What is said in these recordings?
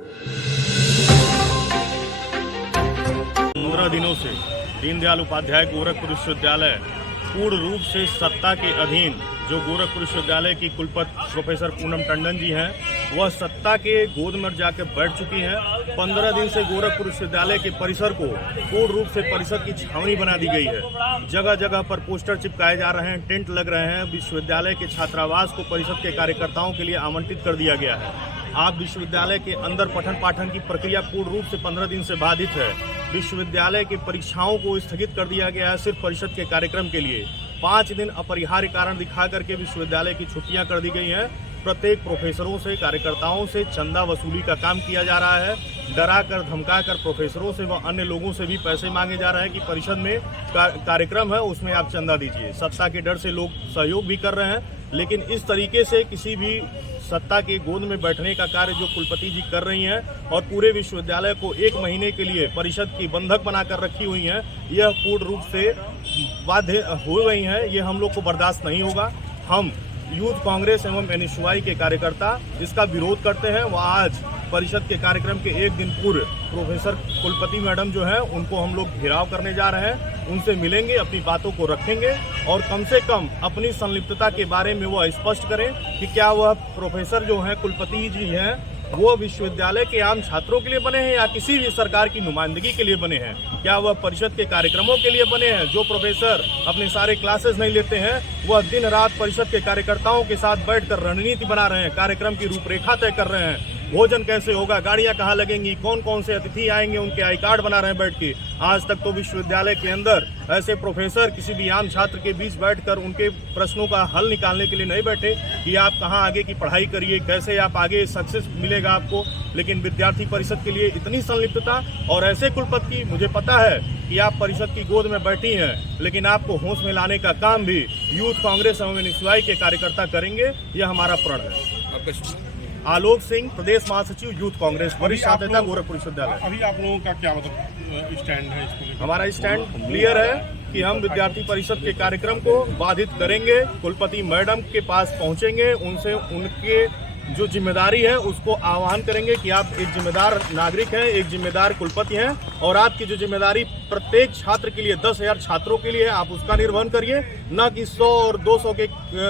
15 दिनों से दीनदयाल उपाध्याय गोरखपुर विश्वविद्यालय पूर्ण रूप से सत्ता के अधीन, जो गोरखपुर विश्वविद्यालय की कुलपति प्रोफेसर पूनम टंडन जी हैं, वह सत्ता के गोद में जाकर बैठ चुकी हैं। 15 दिन से गोरखपुर विश्वविद्यालय के परिसर को पूर्ण रूप से परिसर की छावनी बना दी गई है। जगह जगह पर पोस्टर चिपकाए जा रहे हैं, टेंट लग रहे हैं। विश्वविद्यालय के छात्रावास को परिषद के कार्यकर्ताओं के लिए आमंत्रित कर दिया गया है। आप विश्वविद्यालय के अंदर पठन पाठन की प्रक्रिया पूर्ण रूप से 15 दिन से बाधित है। विश्वविद्यालय की परीक्षाओं को स्थगित कर दिया गया है सिर्फ परिषद के कार्यक्रम के लिए। 5 दिन अपरिहार्य कारण दिखा करके विश्वविद्यालय की छुट्टियां कर दी गई हैं। प्रत्येक प्रोफेसरों से, कार्यकर्ताओं से चंदा वसूली का काम किया जा रहा है। डरा कर धमका कर प्रोफेसरों से व अन्य लोगों से भी पैसे मांगे जा रहे हैं कि परिषद में कार्यक्रम है, उसमें आप चंदा दीजिए। सत्ता के डर से लोग सहयोग भी कर रहे हैं, लेकिन इस तरीके से किसी भी सत्ता के गोद में बैठने का कार्य जो कुलपति जी कर रही हैं और पूरे विश्वविद्यालय को 1 महीने के लिए परिषद की बंधक बनाकर रखी हुई हैं, यह पूर्ण रूप से बाध्य हो गई हैं। ये हम लोग को बर्दाश्त नहीं होगा। हम यूथ कांग्रेस एवं एनएसयूआई के कार्यकर्ता इसका विरोध करते हैं। वह आज परिषद के कार्यक्रम के 1 दिन पूर्व प्रोफेसर कुलपति मैडम जो हैं, उनको हम लोग घेराव करने जा रहे हैं। उनसे मिलेंगे, अपनी बातों को रखेंगे और कम से कम अपनी संलिप्तता के बारे में वह स्पष्ट करें कि क्या वह प्रोफेसर जो हैं, कुलपति जी हैं, वो विश्वविद्यालय के आम छात्रों के लिए बने हैं या किसी भी सरकार की नुमाइंदगी के लिए बने हैं? क्या वह परिषद के कार्यक्रमों के लिए बने हैं? जो प्रोफेसर अपने सारे क्लासेस नहीं लेते हैं, वह दिन रात परिषद के कार्यकर्ताओं के साथ बैठकर रणनीति बना रहे हैं, कार्यक्रम की रूपरेखा तय कर रहे हैं। भोजन कैसे होगा, गाड़ियां कहाँ लगेंगी, कौन कौन से अतिथि आएंगे, उनके आई कार्ड बना रहे हैं बैठ के। आज तक तो विश्वविद्यालय के अंदर ऐसे प्रोफेसर किसी भी आम छात्र के बीच बैठकर उनके प्रश्नों का हल निकालने के लिए नहीं बैठे कि आप कहाँ आगे की पढ़ाई करिए, कैसे आप आगे सक्सेस मिलेगा आपको। लेकिन विद्यार्थी परिषद के लिए इतनी संलिप्तता और ऐसे कुलपति, मुझे पता है कि आप परिषद की गोद में बैठी हैं, लेकिन आपको होश में लाने का काम भी यूथ कांग्रेस एवं एनएसयूआई के कार्यकर्ता करेंगे। यह हमारा प्रण है। आलोक सिंह, प्रदेश महासचिव यूथ कांग्रेस, वरिष्ठ नेता गोरखपुर विश्वविद्यालय। अभी आप लोगों का क्या मतलब स्टैंड है इसको? हमारा स्टैंड क्लियर है कि हम विद्यार्थी परिषद के कार्यक्रम को बाधित करेंगे। कुलपति मैडम के पास पहुंचेंगे, उनसे उनके जो जिम्मेदारी है उसको आह्वान करेंगे कि आप एक जिम्मेदार नागरिक हैं, एक जिम्मेदार कुलपति हैं और आपकी जो जिम्मेदारी प्रत्येक छात्र के लिए 10,000 छात्रों के लिए, आप उसका निर्वहन करिए, न कि 100 और 200 के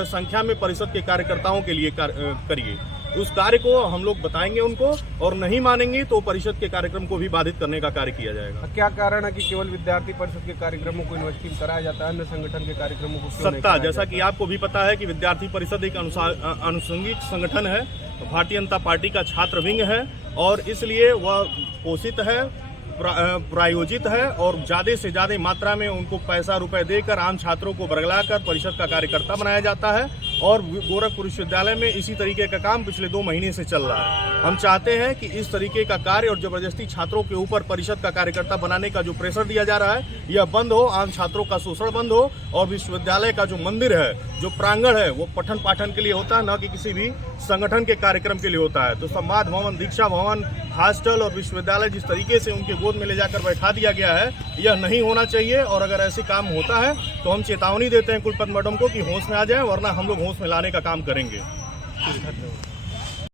संख्या में परिषद के कार्यकर्ताओं के लिए करिए। उस कार्य को हम लोग बताएंगे उनको, और नहीं मानेंगे तो परिषद के कार्यक्रम को भी बाधित करने का कार्य किया जाएगा। क्या कारण है कि केवल विद्यार्थी परिषद के कार्यक्रमों को यूनिवर्सिटी में कराया जाता है, अन्य संगठन के कार्यक्रमों को सत्ता, जैसा कि आपको भी पता है कि विद्यार्थी परिषद एक अनुषंगिक संगठन है, भारतीय जनता पार्टी का छात्र विंग है और इसलिए वह पोषित है, प्रायोजित है और ज्यादा से ज्यादा मात्रा में उनको पैसा रुपए देकर आम छात्रों को बरगलाकर परिषद का कार्यकर्ता बनाया जाता है। और गोरखपुर विश्वविद्यालय में इसी तरीके का काम पिछले 2 महीने से चल रहा है। हम चाहते हैं कि इस तरीके का कार्य और जबरदस्ती छात्रों के ऊपर परिषद का कार्यकर्ता बनाने का जो प्रेशर दिया जा रहा है, यह बंद हो, आम छात्रों का शोषण बंद हो और विश्वविद्यालय का जो मंदिर है, जो प्रांगण है, वो पठन पाठन के लिए होता है, न कि किसी भी संगठन के कार्यक्रम के लिए होता है। तो संवाद भवन, दीक्षा भवन, हॉस्टल और विश्वविद्यालय जिस तरीके से उनके गोद में ले जाकर बैठा दिया गया है, यह नहीं होना चाहिए। और अगर ऐसे काम होता है तो हम चेतावनी देते हैं कुलपति मैडम को कि होश में आ जाए, वरना हम लोग होश में लाने का काम करेंगे।